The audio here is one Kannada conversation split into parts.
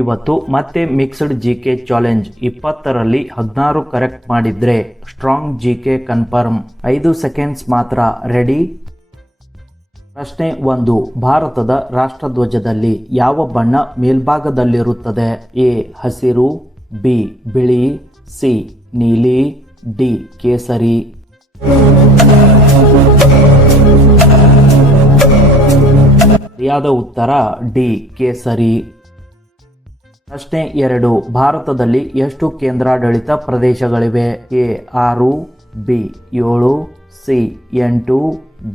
ಇವತ್ತು ಮತ್ತೆ ಮಿಕ್ಸ್ಡ್ ಜಿಕೆ ಚಾಲೆಂಜ್ 20ರಲ್ಲಿ 16 ಕರೆಕ್ಟ್ ಮಾಡಿದ್ರೆ ಸ್ಟ್ರಾಂಗ್ ಜಿಕೆ ಕನ್ಫರ್ಮ್. 5 ಸೆಕೆಂಡ್ಸ್ ಮಾತ್ರ. ರೆಡಿ? ಪ್ರಶ್ನೆ 1. ಭಾರತದ ರಾಷ್ಟ್ರಧ್ವಜದಲ್ಲಿ ಯಾವ ಬಣ್ಣ ಮೇಲ್ಭಾಗದಲ್ಲಿರುತ್ತದೆ? ಎ ಹಸಿರು, ಬಿ ಬಿಳಿ, ಸಿ ನೀಲಿ, ಡಿ ಕೇಸರಿ. ಸರಿಯಾದ ಉತ್ತರ ಡಿ ಕೇಸರಿ. ಪ್ರಶ್ನೆ 2. ಭಾರತದಲ್ಲಿ ಎಷ್ಟು ಕೇಂದ್ರಾಡಳಿತ ಪ್ರದೇಶಗಳಿವೆ? A 6, B 7, C 8,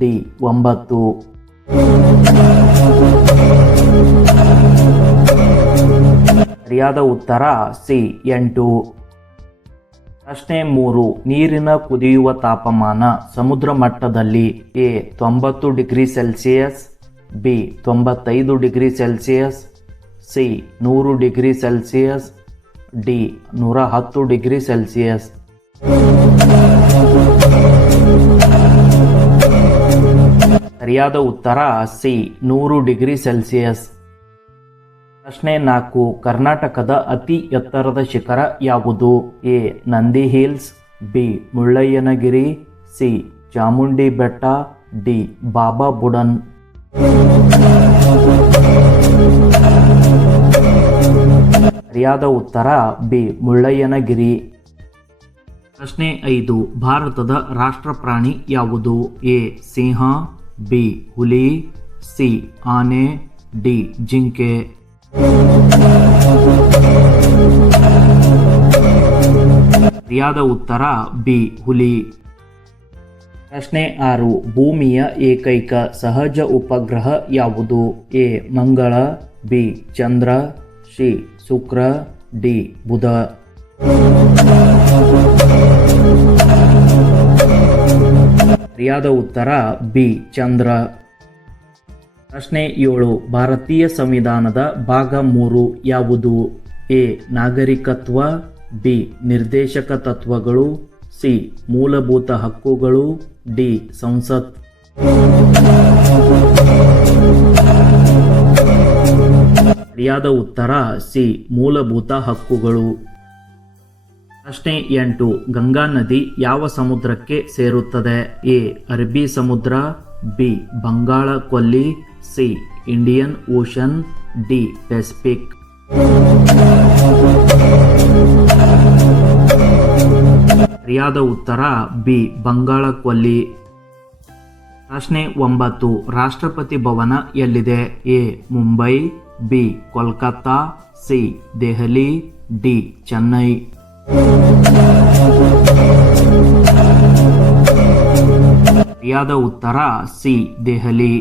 D 9. ಸರಿಯಾದ ಉತ್ತರ ಸಿ 8. ಪ್ರಶ್ನೆ 3. ನೀರಿನ ಕುದಿಯುವ ತಾಪಮಾನ ಸಮುದ್ರ ಮಟ್ಟದಲ್ಲಿ A 90 degree Celsius, B 95 degree Celsius, C 100 degree Celsius, D 110 degree Celsius. ಸರಿಯಾದ ಉತ್ತರ ಸಿ 100 ಡಿಗ್ರಿ ಸೆಲ್ಸಿಯಸ್. ಪ್ರಶ್ನೆ 4. ಕರ್ನಾಟಕದ ಅತಿ ಎತ್ತರದ ಶಿಖರ ಯಾವುದು? A Nandi hills, B Mullayanagiri, C Chamundi ಬೆಟ್ಟ, ಡಿ ಬಾಬಾ ಬುಡನ್. ಸರಿಯಾದ ಉತ್ತರ ಬಿ ಮುಳ್ಳಯ್ಯನಗಿರಿ. ಪ್ರಶ್ನೆ 5. ಭಾರತದ ರಾಷ್ಟ್ರ ಪ್ರಾಣಿ ಯಾವುದು? ಎ ಸಿಂಹ, ಬಿ ಹುಲಿ, ಸಿ ಆನೆ, ಡಿ ಜಿಂಕೆ. ಸರಿಯಾದ ಉತ್ತರ ಬಿ ಹುಲಿ. ಪ್ರಶ್ನೆ 6. ಭೂಮಿಯ ಏಕೈಕ ಸಹಜ ಉಪಗ್ರಹ ಯಾವುದು? ಎ ಮಂಗಳ, ಬಿ ಚಂದ್ರ, ಸಿ ಶುಕ್ರ, ಡಿ ಬುಧ. ಸರಿಯಾದ ಉತ್ತರ ಬಿ ಚಂದ್ರ. ಪ್ರಶ್ನೆ 7. ಭಾರತೀಯ ಸಂವಿಧಾನದ ಭಾಗ 3 ಯಾವುದು? ಎ ನಾಗರಿಕತ್ವ, ಬಿ ನಿರ್ದೇಶಕ ತತ್ವಗಳು, ಸಿ ಮೂಲಭೂತ ಹಕ್ಕುಗಳು, ಡಿ ಸಂಸತ್. ಸರಿಯಾದ ಉತ್ತರ ಸಿ ಮೂಲಭೂತ ಹಕ್ಕುಗಳು. ಪ್ರಶ್ನೆ 8. ಗಂಗಾ ನದಿ ಯಾವ ಸಮುದ್ರಕ್ಕೆ ಸೇರುತ್ತದೆ? ಎ ಅರಬ್ಬಿ ಸಮುದ್ರ, ಬಿ ಬಂಗಾಳ ಕೊಲ್ಲಿ, C Indian ocean, D Pacific. ಸರಿಯಾದ ಉತ್ತರ ಬಿ ಬಂಗಾಳ ಕೊಲ್ಲಿ. ಪ್ರಶ್ನೆ 9. ರಾಷ್ಟ್ರಪತಿ ಭವನ ಎಲ್ಲಿದೆ? A Mumbai, B Kolkata, C Delhi, D Chennai. ಸರಿಯಾದ ಉತ್ತರ ಸಿ ದೆಹಲಿ.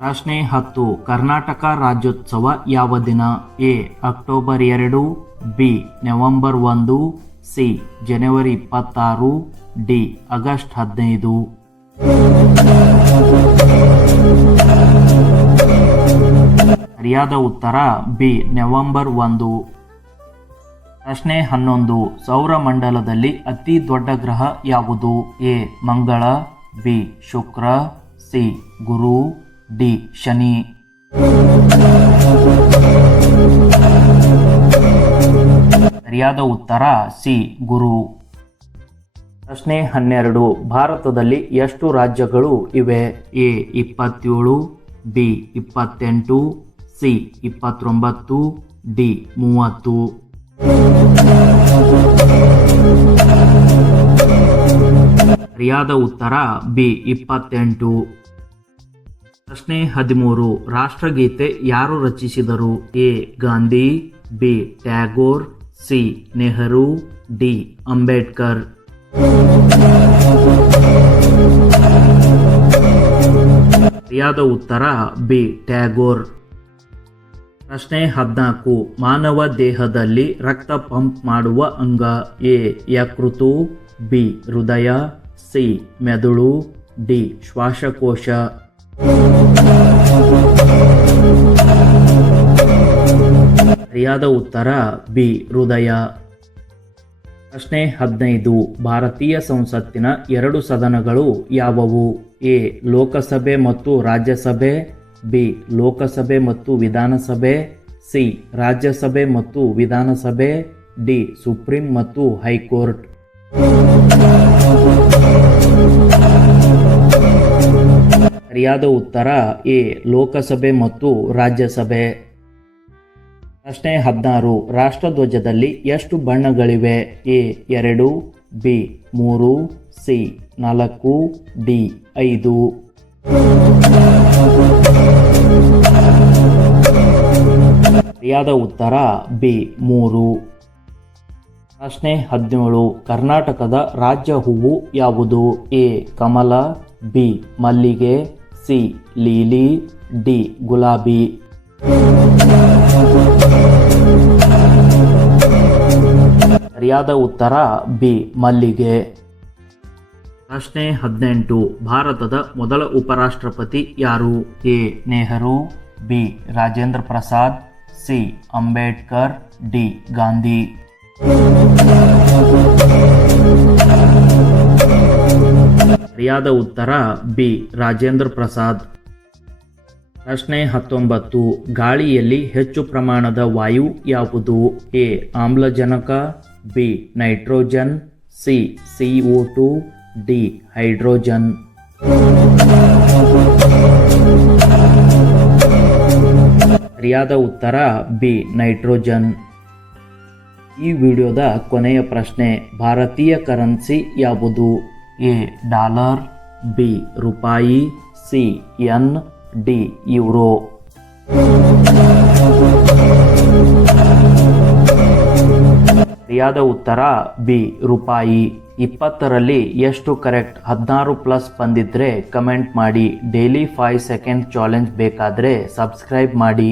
ಪ್ರಶ್ನೆ 10. ಕರ್ನಾಟಕ ರಾಜ್ಯೋತ್ಸವ ಯಾವ ದಿನ? A October 2, B November 1, C January 26, D August 15. ಸರಿಯಾದ ಉತ್ತರ ಬಿ ನವೆಂಬರ್ 1. ಪ್ರಶ್ನೆ 11. ಸೌರಮಂಡಲದಲ್ಲಿ ಅತಿ ದೊಡ್ಡ ಗ್ರಹ ಯಾವುದು? ಎ ಮಂಗಳ, ಬಿ ಶುಕ್ರ, ಸಿ ಗುರು, ಡಿ ಶನಿ. ಸರಿಯಾದ ಉತ್ತರ ಸಿ ಗುರು. ಪ್ರಶ್ನೆ 12. ಭಾರತದಲ್ಲಿ ಎಷ್ಟು ರಾಜ್ಯಗಳು ಇವೆ? A 27, B 28, C 29, D 30. ಸರಿಯಾದ ಉತ್ತರ ಬಿ 28. ಪ್ರಶ್ನೆ 13. ರಾಷ್ಟ್ರಗೀತೆ ಯಾರು ರಚಿಸಿದರು? A Gandhi, B Tagore, C Nehru, D Ambedkar. ಸರಿಯಾದ ಉತ್ತರ ಬಿ ಟ್ಯಾಗೋರ್. ಪ್ರಶ್ನೆ 14. ಮಾನವ ದೇಹದಲ್ಲಿ ರಕ್ತ ಪಂಪ್ ಮಾಡುವ ಅಂಗ? ಎ ಯಕೃತು, ಬಿ ಹೃದಯ, ಸಿ ಮೆದುಳು, ಡಿ ಶ್ವಾಸಕೋಶ. ಸರಿಯಾದ ಉತ್ತರ ಬಿ ಹೃದಯ. ಪ್ರಶ್ನೆ 15. ಭಾರತೀಯ ಸಂಸತ್ತಿನ 2 ಸದನಗಳು ಯಾವುವು? ಎ ಲೋಕಸಭೆ ಮತ್ತು ರಾಜ್ಯಸಭೆ, ಬಿ ಲೋಕಸಭೆ ಮತ್ತು ವಿಧಾನಸಭೆ, ಸಿ ರಾಜ್ಯಸಭೆ ಮತ್ತು ವಿಧಾನಸಭೆ, ಡಿ ಸುಪ್ರೀಂ ಮತ್ತು ಹೈಕೋರ್ಟ್. ಸರಿಯಾದ ಉತ್ತರ ಎ ಲೋಕಸಭೆ ಮತ್ತು ರಾಜ್ಯಸಭೆ. ಪ್ರಶ್ನೆ 16. ರಾಷ್ಟ್ರಧ್ವಜದಲ್ಲಿ ಎಷ್ಟು ಬಣ್ಣಗಳಿವೆ? A 2, B 3, C 4, D 5. ಸರಿಯಾದ ಉತ್ತರ ಬಿ 3. ಪ್ರಶ್ನೆ 17. ಕರ್ನಾಟಕದ ರಾಜ್ಯ ಹೂವು ಯಾವುದು? ಎ ಕಮಲ, ಬಿ ಮಲ್ಲಿಗೆ, ಸಿ ಲೀಲಿ, ಡಿ ಗುಲಾಬಿ. ಸರಿಯಾದ ಉತ್ತರ ಬಿ ಮಲ್ಲಿಗೆ. ಪ್ರಶ್ನೆ 18. ಭಾರತದ ಮೊದಲ ಉಪರಾಷ್ಟ್ರಪತಿ ಯಾರು? A Nehru, B Rajendra Prasad, C Ambedkar, D Gandhi. ಸರಿಯಾದ ಉತ್ತರ ಬಿ ರಾಜೇಂದ್ರ ಪ್ರಸಾದ್. ಪ್ರಶ್ನೆ 19. ಗಾಳಿಯಲ್ಲಿ ಹೆಚ್ಚು ಪ್ರಮಾಣದ ವಾಯು ಯಾವುದು? ಎ ಆಮ್ಲಜನಕ, B nitrogen, C CO2, D hydrogen. ಸರಿಯಾದ ಉತ್ತರ ಬಿ ನೈಟ್ರೋಜನ್. ಈ ವಿಡಿಯೋದ ಕೊನೆಯ ಪ್ರಶ್ನೆ. ಭಾರತೀಯ ಕರೆನ್ಸಿ ಯಾವುದು? ಎ ಡಾಲರ್, ಬಿ ರೂಪಾಯಿ, ಸಿ ಯೆನ್, ಡಿ ಯೂರೋ. ಸರಿಯಾದ ಉತ್ತರ ಬಿ ರೂಪಾಯಿ. 20ರಲ್ಲಿ ಎಷ್ಟು ಕರೆಕ್ಟ್? 16+ ಬಂದಿದ್ರೆ ಕಮೆಂಟ್ ಮಾಡಿ. ಡೈಲಿ 5 ಸೆಕೆಂಡ್ ಚಾಲೆಂಜ್ ಬೇಕಾದರೆ ಸಬ್ಸ್ಕ್ರೈಬ್ ಮಾಡಿ.